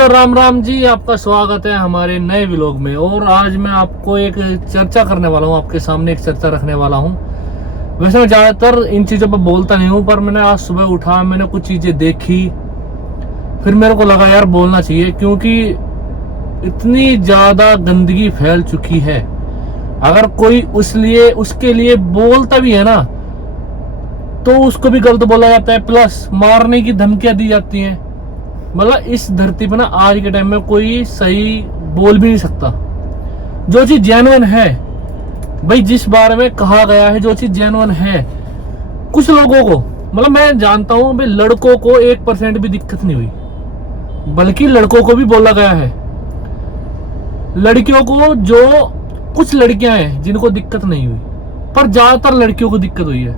राम राम जी, आपका स्वागत है हमारे नए व्लॉग में। और आज मैं आपको एक चर्चा करने वाला हूँ, आपके सामने एक चर्चा रखने वाला हूँ। वैसे मैं ज़्यादातर इन चीज़ों पर बोलता नहीं हूँ, पर मैंने आज सुबह उठा, मैंने कुछ चीज़ें देखी, फिर मेरे को लगा यार बोलना चाहिए, क्योंकि इतनी ज़्यादा गंदगी फैल चुकी है। अगर कोई उसके लिए बोलता भी है ना, तो उसको भी गलत बोला जाता है, प्लस मारने की धमकियां दी जाती हैं। मतलब इस धरती पर ना आज के टाइम में कोई सही बोल भी नहीं सकता। जो चीज जेन्युइन है भाई, जिस बारे में कहा गया है, जो चीज जेन्युइन है, कुछ लोगों को, मतलब मैं जानता हूं भाई, लड़कों को 1% भी दिक्कत नहीं हुई, बल्कि लड़कों को भी बोला गया है। लड़कियों को, जो कुछ लड़कियां हैं जिनको दिक्कत नहीं हुई, पर ज्यादातर लड़कियों को दिक्कत हुई है।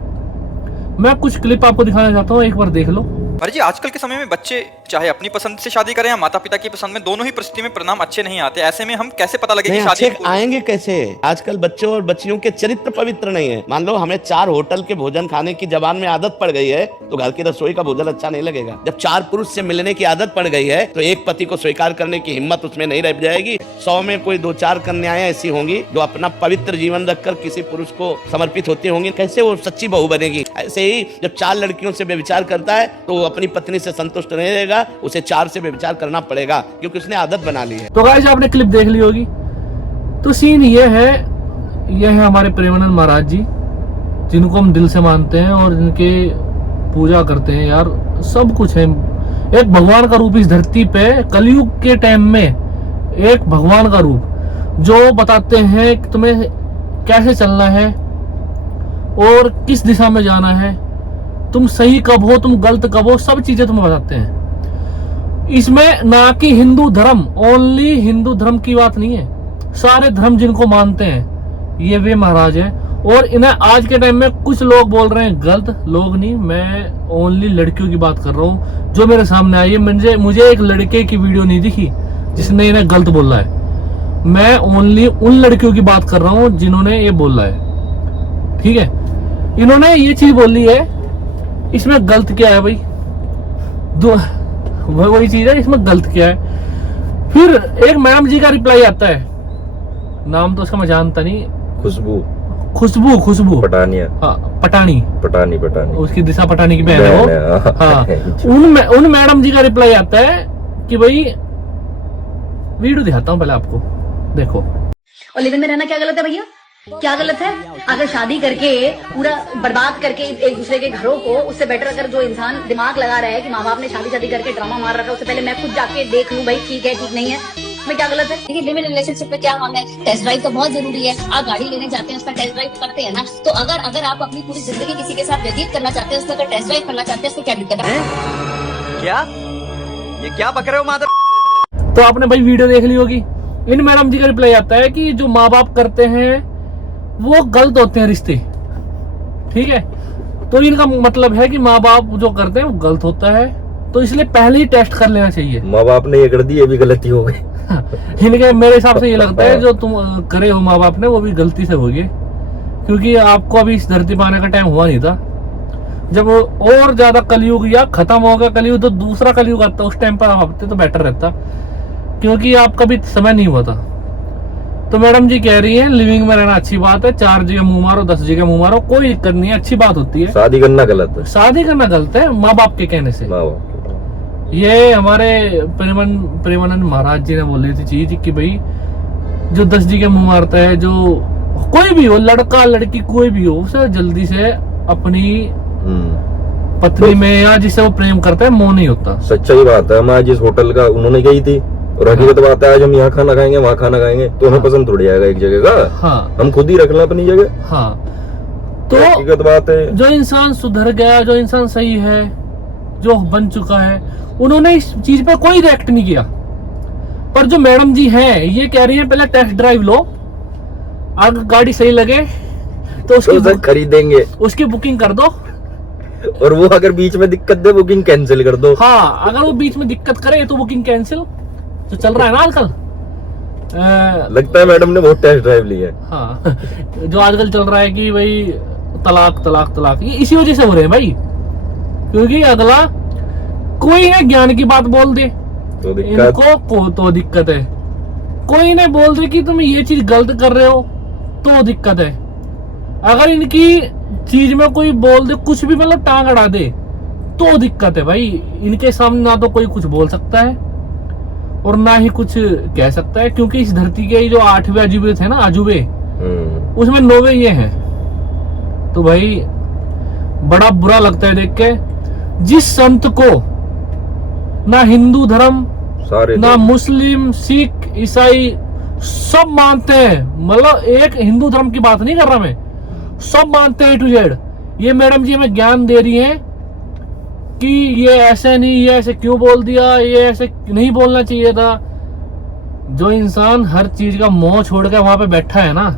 मैं कुछ क्लिप आपको दिखाना चाहता हूँ, एक बार देख लो। जी आजकल के समय में बच्चे चाहे अपनी पसंद से शादी करें या माता पिता की पसंद में, दोनों ही परिस्थिति में परिणाम अच्छे नहीं आते। ऐसे में हम कैसे पता लगे कि शादी अच्छे आएंगे कैसे? आजकल बच्चों और बच्चियों के चरित्र पवित्र नहीं है। मान लो हमें 4 होटल के भोजन खाने की जबान में आदत पड़ गई है, तो घर की रसोई का भोजन अच्छा नहीं लगेगा। जब 4 पुरुष से मिलने की आदत पड़ गई है, तो एक पति को स्वीकार करने की हिम्मत उसमें नहीं रह जाएगी। 100 में कोई 2-4 कन्याएं ऐसी होंगी जो अपना पवित्र जीवन रखकर किसी पुरुष को समर्पित होती होंगी। कैसे वो सच्ची बहू बनेगी? ऐसे ही जब 4 लड़कियों से व्यभिचार करता है, तो वो अपनी पत्नी से संतुष्ट नहीं रहेगा, उसे 4 से व्यभिचार करना पड़ेगा, क्योंकि उसने आदत बना ली है। तो गाइस, आपने क्लिप देख ली होगी। तो सीन ये है हमारे प्रेमानंद महाराज जी, जिनको हम दिल से मानते हैं और जिनके पूजा करते हैं। यार सब कुछ है, एक भगवान का रूप इस धरती पे कलयुग के टाइम में, एक भगवान का रूप जो बताते हैं कि तुम्हें कैसे चलना है और किस दिशा में जाना है, तुम सही कब हो, तुम गलत कब हो, सब चीजें तुम्हें बताते हैं। इसमें ना कि हिंदू धर्म, ओनली हिंदू धर्म की बात नहीं है, सारे धर्म जिनको मानते हैं ये वे महाराज हैं। और इन्हें आज के टाइम में कुछ लोग बोल रहे हैं गलत, लोग नहीं, मैं ओनली लड़कियों की बात कर रहा हूँ जो मेरे सामने आई है। मुझे एक लड़के की वीडियो नहीं दिखी जिसने इन्हें गलत बोला है। मैं ओनली उन लड़कियों की बात कर रहा हूँ जिन्होंने ये बोला है, ठीक है। इन्होंने ये चीज बोली है, इसमें गलत क्या है भाई? वही चीज है, इसमें गलत क्या है? फिर एक मैडम जी का रिप्लाई आता है, नाम तो उसका मैं जानता नहीं, खुशबू पटानिया, हाँ, पटानी, उसकी दिशा पटानी की बहन है वो। हाँ, उन मैडम जी का रिप्लाई आता है कि भाई, वीडियो दिखाता हूँ पहले आपको, देखो। और लिव इन में रहना क्या गलत है भैया? क्या गलत है? अगर शादी करके पूरा बर्बाद करके एक दूसरे के घरों को, उससे बेटर अगर जो इंसान दिमाग लगा रहा है कि माँ बाप ने शादी करके ड्रामा मार रखा है, उससे पहले मैं खुद जाके देख लूं भाई ठीक है ठीक नहीं है, मैं क्या गलत है? देखिए, लिव इन रिलेशनशिप में क्या होना है, टेस्ट ड्राइव तो बहुत जरूरी है। आप गाड़ी लेने जाते हैं, उसका टेस्ट ड्राइव करते हैं ना, तो अगर आप अपनी पूरी जिंदगी किसी के साथ व्यतीत करना चाहते हैं, उसका अगर टेस्ट ड्राइव करना चाहते हैं, उसको क्या दिक्कत है? क्या ये क्या बक रहे हो माता? तो आपने भाई वीडियो देख ली होगी। इन मैडम जी का रिप्लाई आता है कि जो माँ बाप करते हैं वो गलत होते हैं रिश्ते, ठीक है। तो इनका मतलब है कि माँ बाप जो करते हैं वो गलत होता है, तो इसलिए पहले ही टेस्ट कर लेना चाहिए। माँ बाप ने ये कर दी, ये भी गलती हो गई। इनके मेरे हिसाब से ये लगता है जो तुम करे हो माँ बाप ने, वो भी गलती से हो गई, क्योंकि आपको अभी इस धरती पर आने का टाइम हुआ नहीं था। जब और ज्यादा कलयुग या खत्म होगा कलयुग, तो दूसरा कलयुग आता, उस टाइम पर आप आते तो बेटर रहता, क्योंकि आपका भी समय नहीं हुआ था। तो मैडम जी कह रही हैं लिविंग में रहना अच्छी बात है, 4 जगह मुंह मारो, 10 जगह मुंह मारो, कोई दिक्कत नहीं है, अच्छी बात होती है। शादी करना गलत है, शादी करना गलत है माँ बाप के कहने से। ये हमारे प्रेमानंद महाराज जी ने बोली थी चीज कि भाई, जो 10 जगह मुंह मारता है, जो कोई भी हो, लड़का लड़की कोई भी हो, उसे जल्दी से अपनी पत्नी में या जिससे वो प्रेम करता है मोह नहीं होता। सच्चाई बात है। हमारे जिस होटल का उन्होंने गई थी, और हकीकत बात है, आज हम यहाँ खाना खाएंगे वहाँ खाना खाएंगे, तो हमें पसंद थोड़ी आएगा एक जगह का। हाँ, हम खुद ही रख लें अपनी जगह। हाँ, तो हकीकत बात है, जो इंसान सुधर गया, जो इंसान सही है, जो बन चुका है, उन्होंने इस चीज पे कोई रिएक्ट नहीं किया। पर जो मैडम जी हैं, ये कह रही हैं पहले टेस्ट ड्राइव लो, अगर गाड़ी सही लगे तो उसकी खरीदेंगे, उसकी बुकिंग कर दो, और वो अगर बीच में दिक्कत दे, बुकिंग कैंसिल कर दो। हाँ, अगर वो बीच में दिक्कत करे तो बुकिंग कैंसिल, जो चल रहा है ना आजकल। लगता है मैडम ने बहुत टेस्ट ड्राइव ली है। हाँ, जो आजकल चल रहा है कि भाई तलाक तलाक तलाक, ये इसी वजह से हो रहे हैं भाई, क्योंकि अगला कोई है ज्ञान की बात बोल दे, तो दिक्कत इनको को तो दिक्कत है। कोई नहीं बोल रहे कि तुम ये चीज गलत कर रहे हो तो दिक्कत है। अगर इनकी चीज में कोई बोल दे कुछ भी, मतलब टांग अड़ा दे, तो दिक्कत है भाई। इनके सामने ना तो कोई कुछ बोल सकता है और ना ही कुछ कह सकता है, क्योंकि इस धरती के जो 8वें अजूबे थे ना, अजूबे, उसमें 9वें ये हैं। तो भाई बड़ा बुरा लगता है देख के, जिस संत को ना हिंदू धर्म, सारे ना मुस्लिम, सिख, ईसाई सब मानते हैं। मतलब एक हिंदू धर्म की बात नहीं कर रहा मैं, सब मानते हैं A to Z। ये मैडम जी हमें ज्ञान दे रही हैं कि ये ऐसे नहीं, ये ऐसे क्यों बोल दिया, ये ऐसे नहीं बोलना चाहिए था। जो इंसान हर चीज का मोह छोड़ के वहां पे बैठा है ना,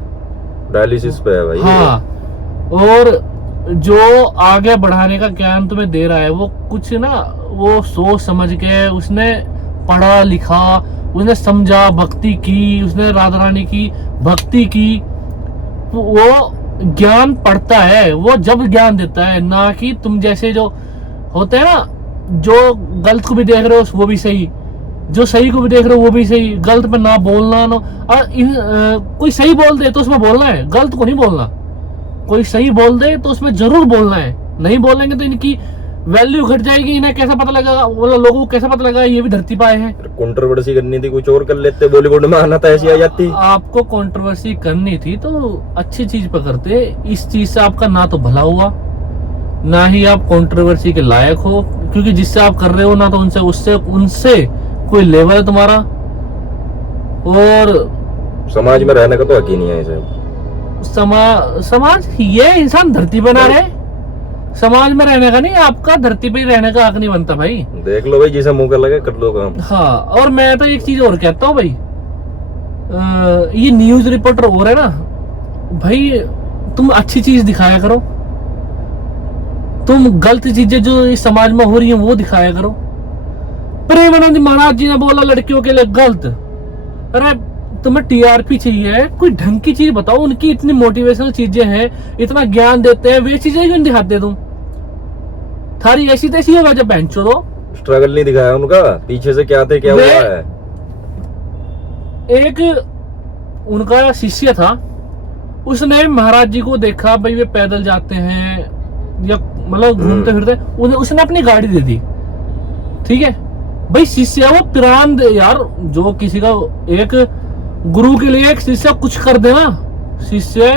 डायलिसिस पे है भाई। हाँ, और जो आगे बढ़ाने का ज्ञान तुम्हें दे रहा है वो कुछ ना, वो सोच समझ के उसने पढ़ा लिखा, उसने समझा, भक्ति की, उसने राधा रानी की भक्ति की, वो ज्ञान पढ़ता है, वो जब ज्ञान देता है। ना कि तुम जैसे जो होते हैं ना, जो गलत को भी देख रहे हो वो भी सही, जो सही को भी देख रहे हो वो भी सही, गलत पे ना बोलना। ना कोई सही बोल दे तो उसमें बोलना है, गलत को नहीं बोलना। कोई सही बोल दे तो उसमें जरूर बोलना है, नहीं बोलेंगे तो इनकी वैल्यू घट जाएगी। इन्हें कैसा पता लगेगा, मतलब लोगों को कैसा पता लगा ये भी धरती पे आए हैं। कंट्रोवर्सी करनी थी, कुछ और कर लेते, बॉलीवुड में आना था, ऐसी आ जाती। आपको कंट्रोवर्सी करनी थी तो अच्छी चीज पे करते। इस चीज से आपका ना तो भला हुआ, ना ही आप कंट्रोवर्सी के लायक हो, क्योंकि जिससे आप कर रहे हो ना तो उनसे कोई लेवल है तुम्हारा, और समाज में रहने का तो हक ही नहीं है इसे। समाज, ये इंसान धरती पे ना रहे, समाज में रहने का नहीं, आपका धरती पे ही रहने का हक नहीं बनता भाई। देख लो भाई, जिसे मुंह कर लगे कर लो काम। हाँ, और मैं तो एक चीज और कहता हूँ भाई, ये न्यूज रिपोर्टर हो रहे ना भाई, तुम अच्छी चीज दिखाया करो, तुम गलत चीजें जो इस समाज में हो रही हैं वो दिखाया करो। प्रेमानंद महाराज जी ने बोला लड़कियों के लिए गलत। अरे तुम्हें टीआरपी चाहिए, कोई ढंग की चीज बताओ। उनकी इतनी मोटिवेशनल चीजें हैं, इतना ज्ञान देते हैं, वे चीजें क्यों दिखाते तुम? थारी ऐसी तैसी होगा जब बेंचो दो। स्ट्रगल नहीं दिखाया उनका, पीछे से क्या थे, क्या हुआ है। एक उनका शिष्य था, उसने महाराज जी को देखा भाई वे पैदल जाते हैं या मतलब घूमते फिरते, उसने अपनी गाड़ी दे दी। ठीक है भाई, शिष्य वो प्राण दे यार। जो किसी का एक गुरु के लिए एक शिष्य कुछ कर देना, शिष्य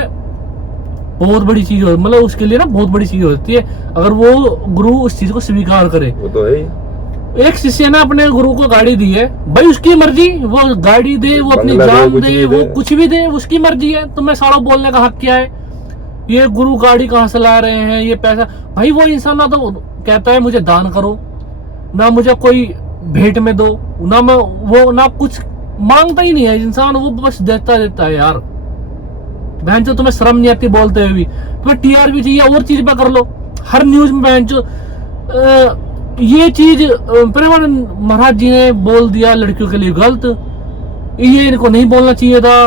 बहुत बड़ी चीज हो, मतलब उसके लिए ना बहुत बड़ी चीज होती है अगर वो गुरु उस चीज को स्वीकार करे। वो तो है। एक शिष्य ने अपने गुरु को गाड़ी दी है, भाई उसकी मर्जी, वो गाड़ी दे, वो अपनी जान दे, वो कुछ भी दे, उसकी मर्जी है। तुम्हें सारा बोलने का हक क्या है? ये गुरु गाड़ी कहाँ से ला रहे हैं, ये पैसा। भाई वो इंसान ना तो कहता है मुझे दान करो, ना मुझे कोई भेंट में दो, ना मैं वो ना कुछ मांगता ही नहीं है इंसान, वो बस देता है यार। बहन जो तुम्हें शर्म नहीं आती बोलते हुए भी? तुम्हें टीआरपी चाहिए, और चीज पे कर लो। हर न्यूज में बहन जो ये चीज प्रेमानंद महाराज जी ने बोल दिया लड़कियों के लिए गलत, ये इनको नहीं बोलना चाहिए था।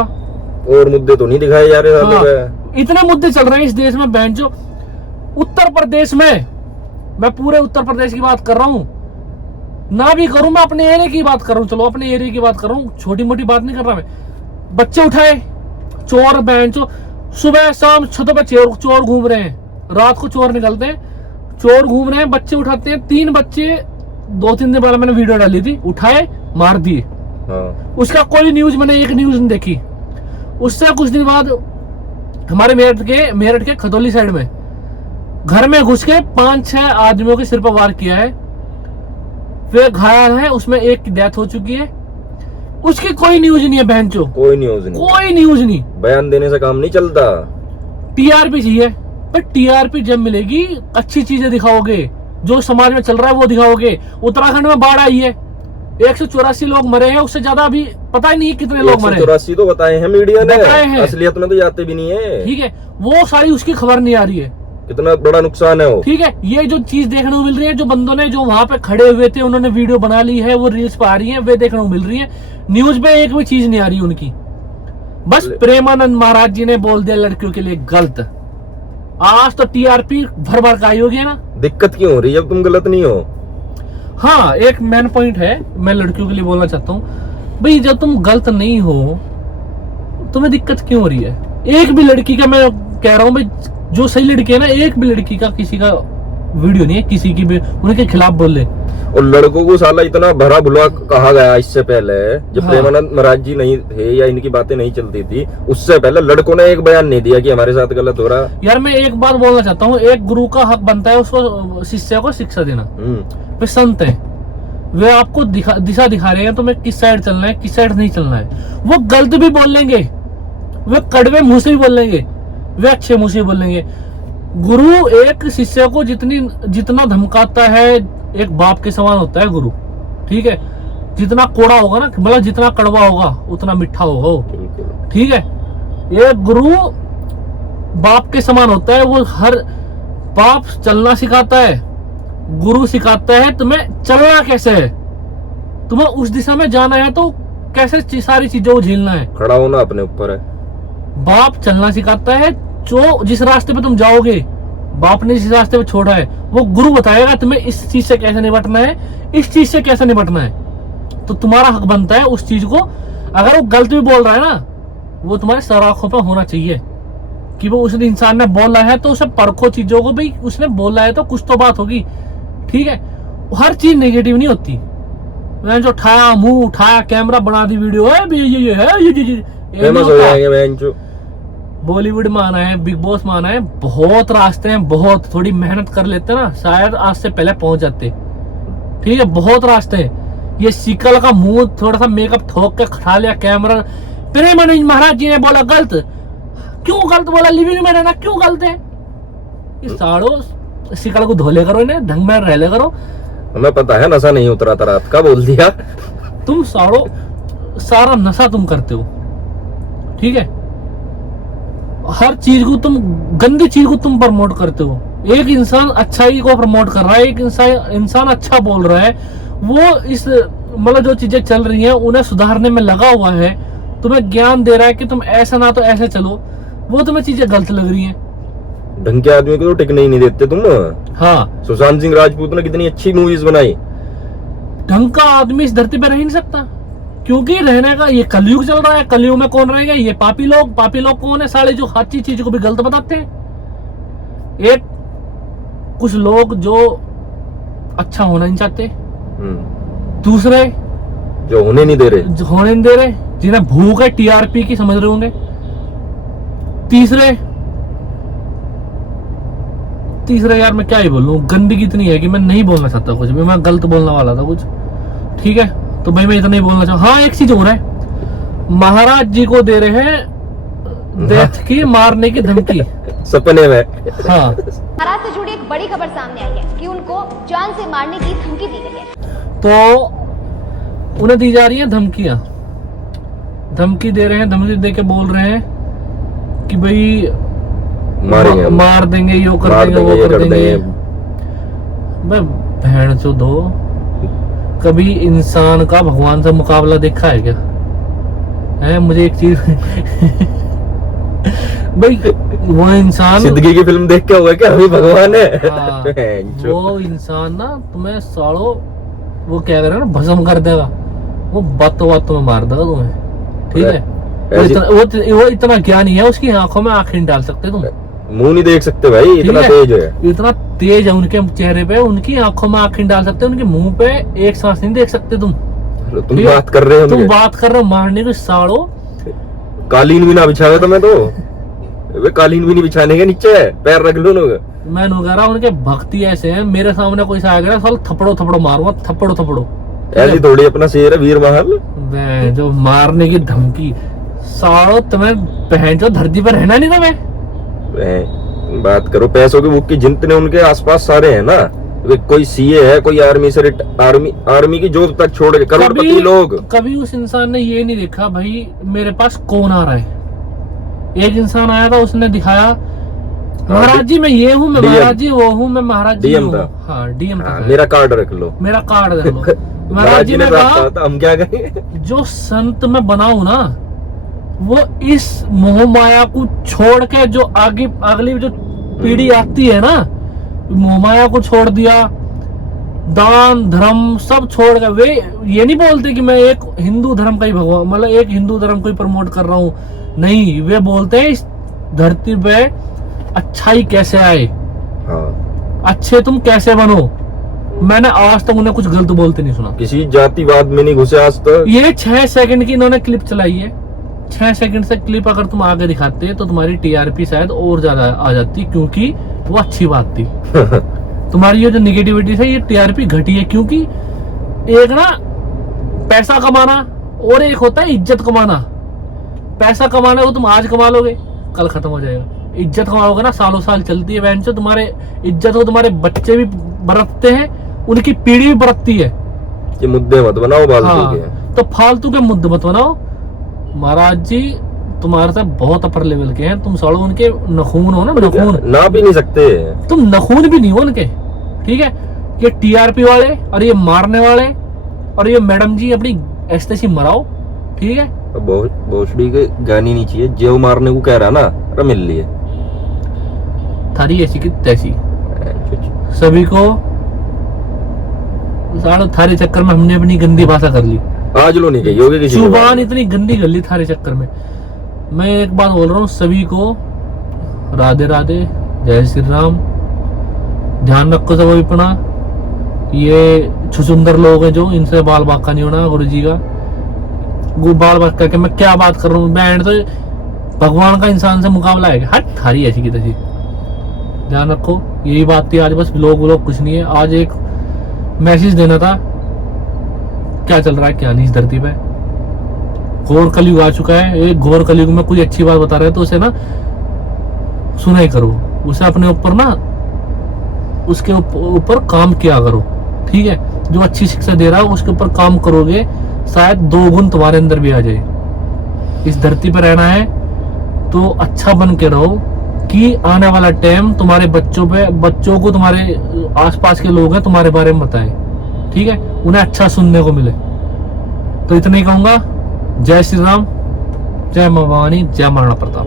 और मुद्दे तो नहीं दिखाए जा रहे। हाँ, इतने मुद्दे चल रहे हैं इस देश में बहन जो। उत्तर प्रदेश में, मैं पूरे उत्तर प्रदेश की बात कर रहा हूँ, ना भी करूं मैं अपने एरिया की बात कर रहा हूँ। चलो अपने एरिया की बात कर रहा हूँ, छोटी मोटी बात नहीं कर रहा मैं। बच्चे उठाए चोर, बहन चो, सुबह शाम छतों पे चोर घूम रहे हैं, रात को चोर निकलते हैं, चोर घूम रहे हैं, बच्चे उठाते हैं। 3 बच्चे 2-3 दिन पहले मैंने वीडियो डाली थी, उठाए मार दिए। हाँ। उसका कोई न्यूज मैंने एक न्यूज नहीं देखी। उससे कुछ दिन बाद हमारे मेरठ के खतौली साइड में घर में घुस के 5-6 आदमियों के सिर पर वार किया है, वे घायल है, उसमें एक की डेथ हो चुकी है। उसकी कोई न्यूज नहीं है बहनचो, कोई न्यूज नहीं। बयान देने से काम नहीं चलता। टीआरपी चाहिए, पर टीआरपी जब मिलेगी अच्छी चीजें दिखाओगे, जो समाज में चल रहा है वो दिखाओगे। उत्तराखंड में बाढ़ आई है, 184 लोग मरे हैं, उससे ज्यादा अभी पता ही नहीं कितने लोग मरे। 184 तो बताए हैं मीडिया ने, असलियत में तो जाते भी नहीं है। ठीक है, वो सारी उसकी खबर नहीं आ रही है, कितना बड़ा नुकसान है वो। ठीक है, ये जो चीज देखने को मिल रही है, जो बंदों ने जो वहां पे खड़े हुए थे उन्होंने वीडियो बना ली है, वो रील्स पे आ रही है, वे देखने को मिल रही है। न्यूज पे एक भी चीज नहीं आ रही उनकी। बस प्रेमानंद महाराज जी ने बोल दिया लड़कियों के लिए गलत, आज तो टीआरपी भर भर का आई होगी ना। दिक्कत क्यों हो रही है जब तुम गलत नहीं हो? हाँ, एक मेन पॉइंट है, मैं लड़कियों के लिए बोलना चाहता हूँ भाई, जब तुम गलत नहीं हो तुम्हें दिक्कत क्यों हो रही है? एक भी लड़की का, मैं कह रहा हूँ भाई, जो सही लड़की है ना, एक भी लड़की का किसी का वीडियो नहीं है किसी की भी उनके खिलाफ बोल ले। और लड़कों को साला इतना भरा भुला कहा गया इससे पहले, जब हाँ। प्रेमानंद महाराज जी नहीं थे या इनकी बातें नहीं चलती थी, उससे पहले लड़कों ने एक बयान नहीं दिया कि हमारे साथ गलत हो रहा। यार मैं एक बात बोलना चाहता हूँ, एक गुरु का हक बनता है उसको शिष्य को शिक्षा देना। वे संत हैं, वे आपको दिशा दिखा रहे हैं तुम्हें किस साइड चलना है, किस साइड नहीं चलना है। वो गलत भी बोल लेंगे, वे कड़वे मुंह से भी बोल लेंगे, वे अच्छे मुंह से भी बोल लेंगे। गुरु एक शिष्य को जितना धमकाता है, एक बाप के समान होता है गुरु, ठीक है। जितना कोड़ा होगा ना, मतलब जितना कड़वा होगा उतना मीठा होगा वो, ठीक है। ये गुरु बाप के समान होता है, वो हर बाप चलना सिखाता है, गुरु सिखाता है तुम्हें चलना कैसे है, तुम्हें उस दिशा में जाना है तो कैसे सारी चीजों को झेलना है। खड़ा होना अपने ऊपर है। बाप चलना सिखाता है, जो जिस रास्ते पे तुम जाओगे, बाप ने जिस रास्ते पे छोड़ा है वो गुरु बताएगा तुम्हें इस चीज से कैसे निपटना है, इस चीज से कैसे निपटना है। तो तुम्हारा हक बनता है उस चीज को, अगर वो गलत भी बोल रहा है ना, वो तुम्हारे सर आंखों पे होना चाहिए कि वो उस इंसान ने बोला है, तो उसे परखो चीजों को, भाई उसने बोला है तो कुछ तो बात होगी, ठीक है। हर चीज नेगेटिव नहीं होती। मैंने जो उठाया, मुंह उठाया, कैमरा बना दी, वीडियो है ये है, ये फेमस हो जाएंगे मैं जो बॉलीवुड में आना है, बिग बॉस में आना है, बहुत रास्ते हैं, बहुत थोड़ी मेहनत कर लेते ना शायद आज से पहले पहुंच जाते, ठीक है। बहुत रास्ते हैं। ये शिकल का मुंह थोड़ा सा मेकअप ठोक के खा लिया कैमरा, प्रेमानंद महाराज जी ने बोला गलत, क्यों गलत बोला, लिविंग में रहना क्यों गलत है? ये साड़ो शिकल को धोले करो, इन्हें ढंग में रह ले करो। हमें पता है नशा नहीं उतरा था रात का, बोल दिया। तुम साड़ो सारा नशा तुम करते हो, ठीक है। हर चीज को तुम, गंदी चीज को तुम प्रमोट करते हो। एक इंसान अच्छाई को प्रमोट कर रहा है, एक इंसान अच्छा बोल रहा है, वो इस मतलब जो चीजें चल रही हैं उन्हें सुधारने में लगा हुआ है, तुम्हें ज्ञान दे रहा है कि तुम ऐसा ना तो ऐसे चलो, वो तुम्हें चीजें गलत लग रही हैं। ढंग के आदमी को तो टिकने ही नहीं देते तुम। हाँ, सुशांत सिंह राजपूत ने कितनी अच्छी मूवीज बनाई। ढंग का आदमी इस धरती पर रह नहीं सकता, क्योंकि रहने का ये कलयुग चल रहा है। कलयुग में कौन रहेगा? ये पापी लोग। पापी लोग कौन है? साले जो हर चीज को भी गलत बताते हैं। एक कुछ लोग जो अच्छा होना नहीं चाहते, दूसरे जो होने नहीं दे रहे, जिन्हें भूख है टीआरपी की, समझ रहे होंगे। तीसरे यार मैं क्या ही बोलूं, गंदगी इतनी है कि मैं नहीं बोलना चाहता कुछ भी, मैं गलत बोलने वाला था कुछ, ठीक है। तो भाई मैं इतना ही बोलना चाहूँ। हाँ, एक चीज हो रहा है, महाराज जी को दे रहे हैं डेथ की, मारने की धमकी सपने में। हाँ, महाराज से जुड़ी एक बड़ी खबर सामने आई है कि उनको जान से मारने की धमकी दी गई है। तो उन्हें दी जा रही है धमकियां, धमकी दे रहे हैं, धमकी दे के बोल रहे हैं कि भाई मारेंगे, मार देंगे, यो कर देंगे, वो कर देंगे। मैं भैन चो दो, कभी इंसान का भगवान से मुकाबला देखा है क्या? है मुझे एक चीज भाई, वो इंसान सिद्दीकी की फिल्म देख के होगा क्या अभी भगवान है? हाँ, वो इंसान ना तुम्हें सालों वो क्या करेगा ना, भस्म कर देगा, वो बातों में मार देगा तुम्हें, ठीक है। वो इतना ज्ञानी है, उसकी आंखों में आंखें डाल सकते तुम, मुंह नहीं देख सकते भाई, इतना तेज है। इतना तेज है उनके चेहरे पे, उनकी आंखों में आंखें डाल सकते, उनके मुंह पे एक सांस नहीं देख सकते तुम। तुम बात कर रहे हो, तुम बात कर रहे हो मारने को, साड़ो कालीन भी ना बिछावे तो मैं तो वे कालीन भी नहीं बिछाने के, नीचे पैर रख लो लोग। मैं कह रहा हूँ उनके भक्ति ऐसे हैं, मेरे सामने कोई सा आ गया साल थप्पड़ो मारूंगा, थप्पड़ो। ऐसी थोड़ी अपना शेर है वीर महल, जो मारने की धमकी, साड़ो तुम्हें बहन जो धरती पर रहना नहीं था। बात करो पैसों की भूख की, जितने उनके आसपास सारे हैं ना, वे कोई सीए है, कोई आर्मी से आर्मी की जॉब तक छोड़ के करोड़पति लोग। कभी उस इंसान ने ये नहीं देखा भाई मेरे पास कौन आ रहा है। एक इंसान आया था, उसने दिखाया महाराज जी मैं ये हूँ, मैं महाराज जी वो हूँ, मैं महाराज जी हूँ। हाँ, डीएम था। मेरा कार्ड रख लो, मेरा कार्ड रख लो। महाराज जी ने कहा हम क्या करें, जो संत मैं बनाऊं ना, वो इस मोह माया को छोड़ के जो अगली जो पीढ़ी आती है ना, मोह माया को छोड़ दिया, दान धर्म सब छोड़ कर वे ये नहीं बोलते कि मैं एक हिंदू धर्म का ही भगवान, मतलब एक हिंदू धर्म को ही प्रमोट कर रहा हूँ, नहीं, वे बोलते हैं इस धरती पे अच्छाई कैसे आए, हाँ, अच्छे तुम कैसे बनो। मैंने आज तक उन्हें कुछ गलत बोलते नहीं सुना। किसी जातिवाद में नहीं घुसे आज तक। ये 6 सेकंड की इन्होंने क्लिप चलाई है, 6 सेकंड से क्लिप अगर तुम आगे दिखाते तो तुम्हारी टीआरपी शायद और ज्यादा आ जाती, क्योंकि वो अच्छी बात थी। तुम्हारी ये जो निगेटिविटी है ये टीआरपी घटी है, क्योंकि एक ना पैसा कमाना और एक होता है इज्जत कमाना। पैसा कमाना वो तुम आज कमा लोगे, कल खत्म हो जाएगा। इज्जत कमाओगे ना सालों साल चलती है, बहन से तुम्हारे इज्जत को तुम्हारे बच्चे भी बरतते हैं, उनकी पीढ़ी भी बरतती है। ये मुद्दे मत बनाओ फालतू हाँ, के। तो फालतू के मुद्दे मत बनाओ। महाराज जी तुम्हारे साथ बहुत अपर लेवल के हैं, तुम सालों उनके नखून हो ना, नखून ना भी नहीं सकते, तुम नखून भी नहीं हो उनके, ठीक है। ये टीआरपी वाले और ये मारने वाले और ये मैडम जी अपनी ऐसे मराओ, ठीक है। भोसड़ी के गानी नहीं चाहिए, जेव मारने को कह रहा ना, अरे मिल लिए थारी ऐसी की तैसी सभी को सालों थारे चक्कर में हमने अपनी गंदी भाषा कर ली, आज लो नहीं गई होगी किसी के जुबान बारे में। इतनी गंदी कर ली थारे चक्कर में। मैं एक बात बोल रहा हूँ सभी को, राधे राधे, जय श्री राम। ध्यान रखो सब अपना, ये छुचुंदर लोग हैं जो, इनसे बाल बात का नहीं होना गुरु जी का। बाल बात करके मैं क्या बात कर रहा हूँ, बैंड तो भगवान का इंसान से मुकाबला है, हट थारी ऐसी की तैसी। ध्यान रखो, यही बात थी आज, बस लोग कुछ नहीं है। आज एक मैसेज देना था, क्या चल रहा है क्या नहीं इस धरती पे। घोर कलयुग आ चुका है, एक घोर कलयुग में कोई अच्छी बात बता रहे हैं तो उसे ना सुना ही करो, उसे अपने ऊपर ना उसके ऊपर काम किया करो, ठीक है। जो अच्छी शिक्षा दे रहा है उसके ऊपर काम करोगे, शायद 2 गुण तुम्हारे अंदर भी आ जाए। इस धरती पर रहना है तो अच्छा बन के रहो, कि आने वाला टाइम तुम्हारे बच्चों को तुम्हारे आसपास के लोग हैं तुम्हारे बारे में बताएं, ठीक है, उन्हें अच्छा सुनने को मिले। तो इतना ही कहूंगा। जय श्री राम, जय मां भवानी, जय महाराणा प्रताप।